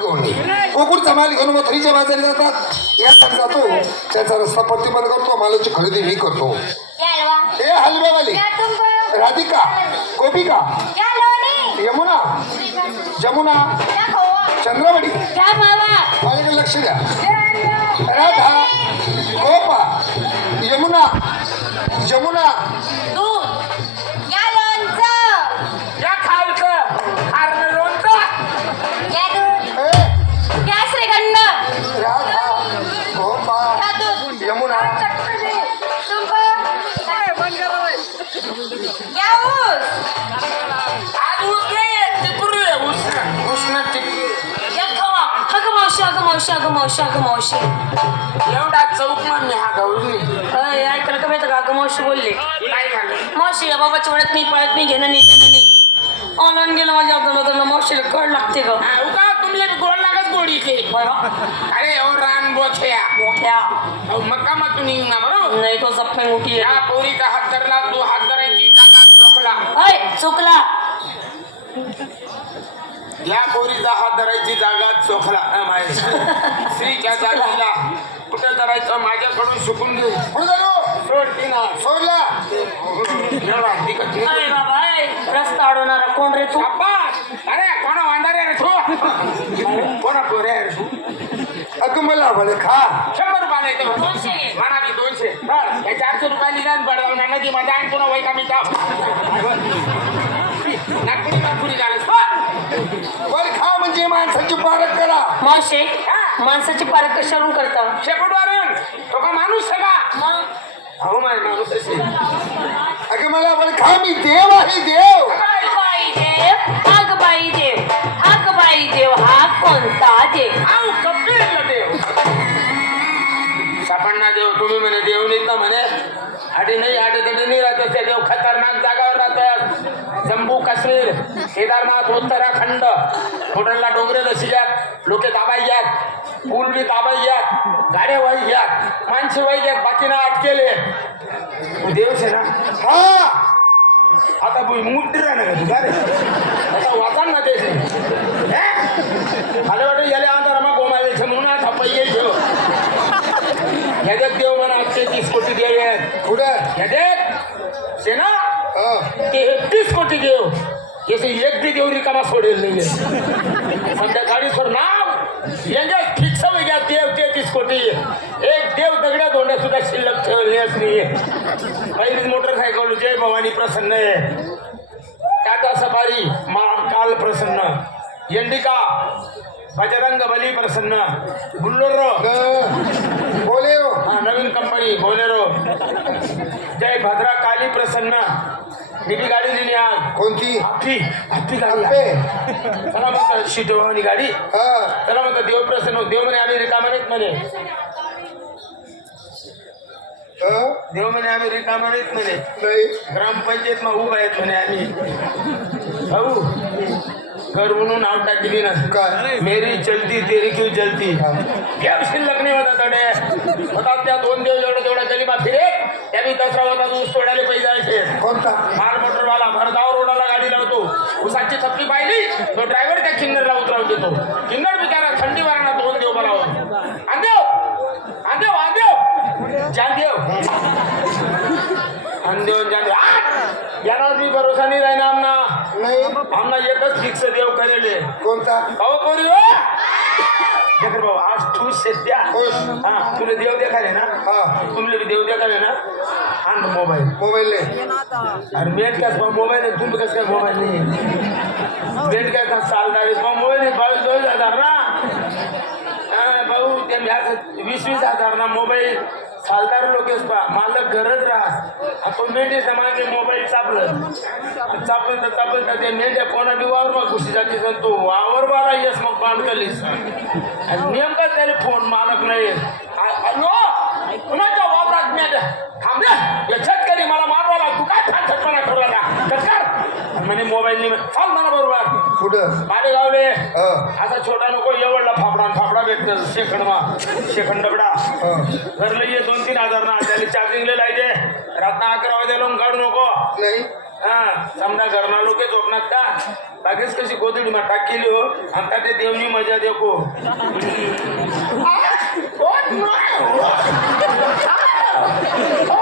कोकूरचा माल घेऊन मथुरीच्या बाजारी जातात. यासाठी जातो. त्याचा रस्ता बंद करतो. मालाची खरेदी मी करतो. क्या हलवा ए हलवेवाली क्या तुमको राधिका गोपिका यमुना जमुना चंद्रवडी. माझ्याकडे लक्ष द्या. राधा गोपा यमुना जमुना. अगं मावशी अगं मावशी अगं मावशी अगं मावशी एवढा चौक म्हणणे हा गौरी अय ऐकलं का माहिती का अगं मावशी बोलले काय झालं मावशी या बाबाच्या वेळात मी पळत मी घेणं नाही नाही ऑनलाईन गेलं माझ्या अगोदर मावशीला कळ लागते ग हा, तुमले गोड लागत गोडी के अरे ओ रान बोथ्या मोठ्या अहो, मक्का मग तुम्ही बरोबर नाही तो जप्पे मोठी या आहे पोरीचा हात धरला तू हात धरायची जागा अय चुकला. या पोरीचा हात धरायची जागा चोखला. स्त्रीच्या जागेला. कुठं धरायचं? माझ्याकडून शिकून घेऊ ना सोडला. रस्ता अडवणारा कोण रे तू? अप्पा अरे कोणा वांदारे रे तू? कोणा पोरे रे तू? अगं मला म्हणे खा. शंभर रुपये नाही तर दोनशे. म्हणा ती दोनशे. चारशे रुपये निदान पडलं ना नदी माझ्या आणि पुन्हा वैका मी जाऊ नागपुरी नागपुरी झालं वर खा म्हणजे माणसाची पारख करा. मावशी माणसाची पारख कशावरून करता? शेपटवारून तो का माणूस मग? हो माय माणूस असेल अगं मला म्हणे खा मी देव आहे देव. अग बाई देव अग बाई देव अग बाई देव हा कोणता देव? आऊ देव. सापडणार देव तुम्ही म्हणे देव नाहीत ना म्हणे आटे नाही आटे तडे नाही राहत ते देव खतरनाक जागावर जम्मू काश्मीर केदारनाथ उत्तराखंड. होटलला डोंगरे दशिल्यात लोके ताबाई घ्यात पूल बी ताबाई घ्यात गाड्या वाई घ्यात माणसे वाई घ्यात बाकी ना अटकेले. देव शे ना हा! आता मुद्दी राहणार का तुझा रे? आता वाचा ना ते आले वाटत याले अंधार मग गोमाले म्हणून आता पहिले ठेव ह्याच्यात देव म्हणा तेहतीस कोटी देव आहेत. पुढे ह्याच्यात कोटी देव. याचे एक बी देव रिकामा सोडेल नाही संध्याकाळी सोड नाव यांच्या फिक्स घ्या देव तेहतीस कोटी. एक देव दगड्या धोंड्या सुद्धा शिल्लक ठेवण्यास नाही पहिलीच मोटरसायकल जय भवानी प्रसन्न आहे. टाटा सफारी मा काल प्रसन्न. यंडिका बजरंग बली प्रसन्न. बुल्लोरो. बोले हो हा नवीन कंपनी बोलेरो. जय भद्रा काली प्रसन्न. मी गाडी दिली आज कोणती? हत्ती. हत्ती गाडी. आहे. चला म्हणतात शिटवानी गाडी. हा. त्याला म्हणतात देव प्रसन्न. देव म्हणे आम्ही रिकामा नाहीत म्हणे. हा? देव म्हणे आम्ही रिकामा नाहीत म्हणे. नाही. ग्रामपंचायत मग उभा आहेत म्हणे आम्ही. भाऊ घर म्हणून नाव टाकली ना? काय? मेरी चलती तेरी क्यू जलती? देव शिल्लक नाही होता तडे होतात त्या दोन देव जेवढं तेवढा गलिमा फिरे? त्यांनी दसरा होता ऊस तोडायला पैसे जायचे कोणता? माल मोटरवाला भरधाव रोडाला गाडी लावतो उसाची थप्पी पाहिली तो ड्रायव्हर त्या किन्नरला उतरवून देतो? किन्नर बिचारा थंडी वारणा दोन देव बनावं आंदेव आंदेव आंदेव जानदेव अंदेव जानदेव याला मी भरोसा नाही राहिना आमना नाही आमना एकच फिक्स देव करेले. कोणता? अहो पोरी हो. देखर भाऊ आज तू खुश. हा तुला देव देखाले ना? हा. तुमले भी देव देखाले ना? आण मोबाईल. मोबाईल अरे मेट का मोबाईल आहे तुम्ही कसं काय मोबाईल नाही? मेट काय का मग मोबाईल नाही बावीस बावीस हजार ना भाऊ ते वीस वीस हजार ना मोबाईल. सालदार लोकेस पा मालक गरज राहत तो मेंढे समागे मोबाईल चापलं. चापलं तर चापलं तर ते मेंढ्या कोणा बी वावर मग खुशी जाते तर तो वावर वाला येस मग बांध कलीस आणि नेमका त्याला फोन मालक नाही. हॅलो? कुणाच्या वावरात मेंढ्या? थांब रे या शेतकरी मला मारवाला. तू काय फाटपणा ठरवला कसकार म्हणे मोबाईल नाही चाल मला बरोबर. पुढं माले गावले. असा छोटा नको फाफडा भेटत शेखंड मा शेखंड डबडा हा घरला ये दोन तीन हजार ना त्याला चार्जिंगला लायते रातना अकरा वाजे लावून काढू नको नाही हा समजा घरना लोक झोपणार का लगेच कशी गोदडी मा टाकेली हो आता ते देवनी मजा देखो हाव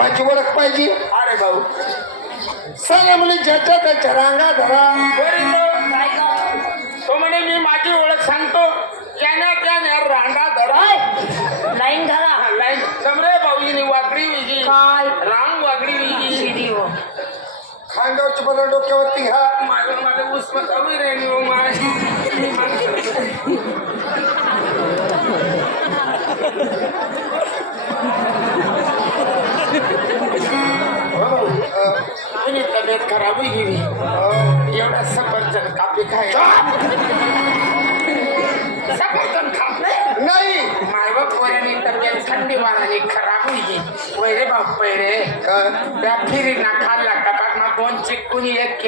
माझी ओळख पाहिजे. अरे भाऊ. सगळ्या मुली ज्याच्या त्याच्या रांगा धरा. बरी तो काय गं? तो म्हणे मी माझी ओळख सांगतो. त्याने रांगा धरा. लाईन धरा. हा, लाईन. समरे भाऊजीने वाकडी विजी. काय? रांग वाकडी विजी. हो. खांद्यावरची पदर डोक्यावरती घ्या. माझं माझं उस्मत हवी राहिली हो तब्येत खराब होई गेली. एवढा सफरचंद कापी खाय सफरचंद खात नाही? नाही. माय बाप पोरांनी तब्येत थंडी वाराने खराब होई गेली. वैरे बाप पैरे त्या फिरी ना खाल्ला कपाट ना दोन चिककुनी एक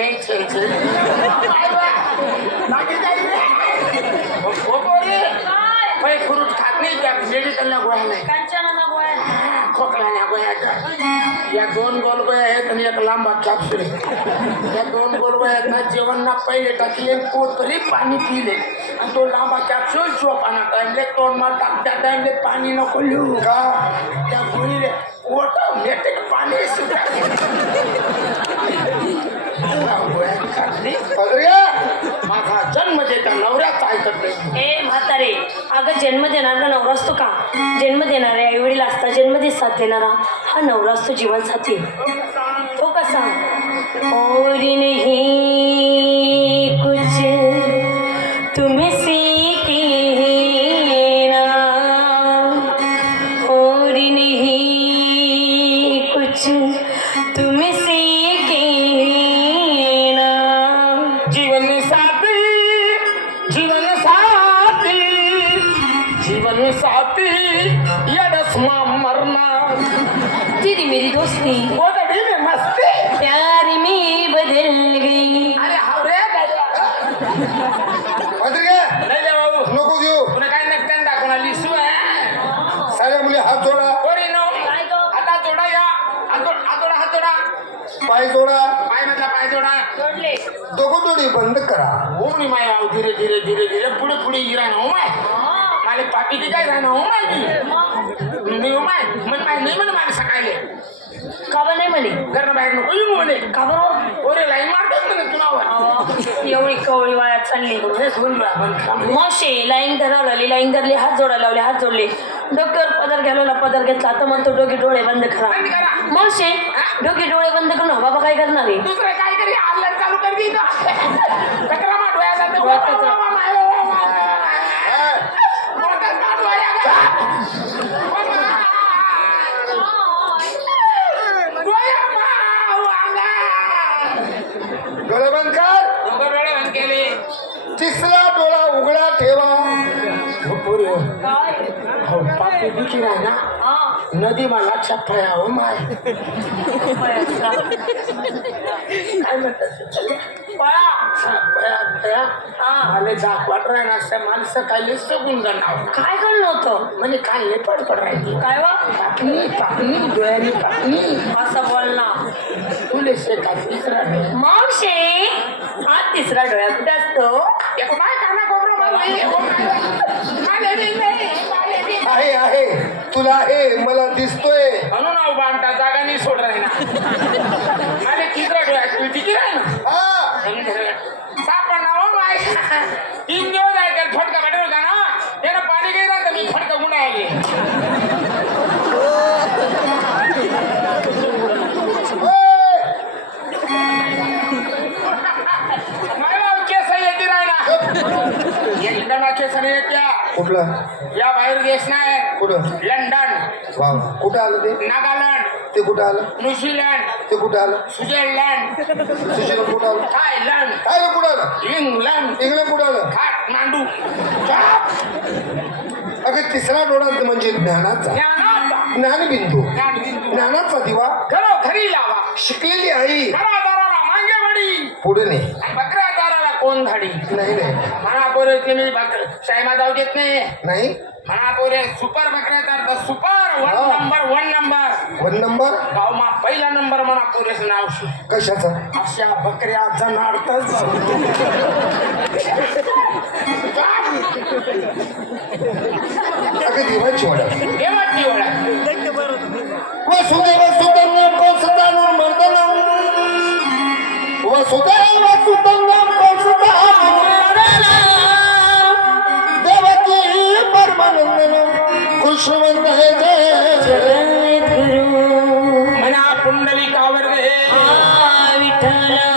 पै फ्रूट खात नाही त्या मेडिकलला गोळ्या नाही. कांचना गोळ्या खोकला गोळ्याच्या या दोन गोल गोळ्या आहेत आणि एक लांबा कॅप्सूल आहे या दोन गोल गोळ्या आहेत ना जेवण ना पहिले टाकले पोतरी पाणी पिले. आणि तो लांबा कॅप्सूल चोपाना टाइमले तोंड मार टाक त्या टाइमले पाणी नको लिहू का? त्या गोळीले ऑटोमॅटिक पाणी सुटायचे गोळ्या खाल्ली पदर्या माझा जन्म जे त्या नवऱ्याचा ऐकत नाही. म्हातारे अगं जन्म देणारा नवरा असतो का? जन्म देणारे आई वडील असता जन्म देत साथ देणारा हा नवरा असतो जीवन साथी तो हो कसा और नहीं कुछ तुमसे कहना और नहीं कुछ मेरी दोस्ती। गोदडी में मस्ती। प्यार में बदल गई। अरे हावरे पदर्या नाही जा बाबू। नको देऊ तुला काय नक्कन दाखवणार लिसू आहे सगळ्या मुली हात जोडा। कोणी नो। आता जोडा या। हात जोड- हात जोडा जोडा। पाय जोडा। पाय मधला पाय जोडा। जोडले दोघं जोडी बंद करा। हो मी माय भाऊ धीरे धीरे धीरे धीरे। पुढे पुढे इरा ना हो माय मला पापी की काय हो मी हो माय मन माय नाही म्हण मला सकाळी का बरं नाही म्हणे घरनं बाहेर नको येऊ म्हणे का बरं ओरे लाईन एवढी कवळी वायात चालली मावशे लाईन धरावं लागली लाईन धरली हात जोडायला लावले हात जोडले डोक्यावर पदर घालवला पदर घेतला आता म्हणतो डोके डोळे बंद करा मावशे डोके डोळे बंद करून बाबा काय करणार आहे दुसरं काय करी आल्लड चालू कर दी कचरा मा डोळ्या जाते डोळ्यात कचरा. डोळे बंद कर केले तिसरा डोळा उघडा ठेवा. काय? पापी दुखी नाही ना? नदी मला छप्पया हो माय. काय म्हणतात? पळा. हा दाखवत राहिला असं माणसं काय सगून जाणार. काय करणं होतं? म्हणजे काय हे पडपड राहायची काय वा? पापणी पापणी डोळ्यानी असं बोल ना तुले शेका तिसरा डोळा. मावशे हा तिसरा डोळा कुठे असतो एक माय काना कोपरा मला नाही, हो माय. माले बी नाही, माले बी नाही. आहे आहे तुला आहे मला दिसतोय. म्हणून अहो बांधता जागा नाही सोड राही ना. अरे तिसरा डोळा तू राही ना. हा. सापडला हो माय तीन दिवस आहे त्याला फटका भेटत होता ना. त्यानं पाणी गेला तर मी फटका माय बाबा केस येते राही ना एकदम केस नाही येत्या. कुठला? या बाहेर देश नाही. कुठं? लंडन. वा कुठं आलं ते? नागालँड. ते कुठं आलं? न्यूझीलंड. ते कुठं आलं? स्वित्झर्लंड. सुशील कुठं आलं? थायलंड. काय रे कुठं आलं? इंग्लंड. इकडे कुठं आलं? काठमांडू. अगं तिसरा डोळा म्हणजे ज्ञानाचा. ज्ञानाचा. ज्ञानबिंदू. ज्ञानबिंदू. ज्ञानाचा दिवा. खरी लावा. शिकलेली आई. घरादाराला पुढे नाही. कोण धाडी? नाही नाही. म्हणा पोरे शायमा जाऊ देत नाही नाही. म्हणा पोरे सुपर बकऱ्यादार सुपर. वन हा. Number one number one number गावमा पहिला नंबर म्हणा पोरेच नाव. शे. कशाचा? अशा बकऱ्या जनाडतच अगं देवाची वाडा. देवाची ओळख la la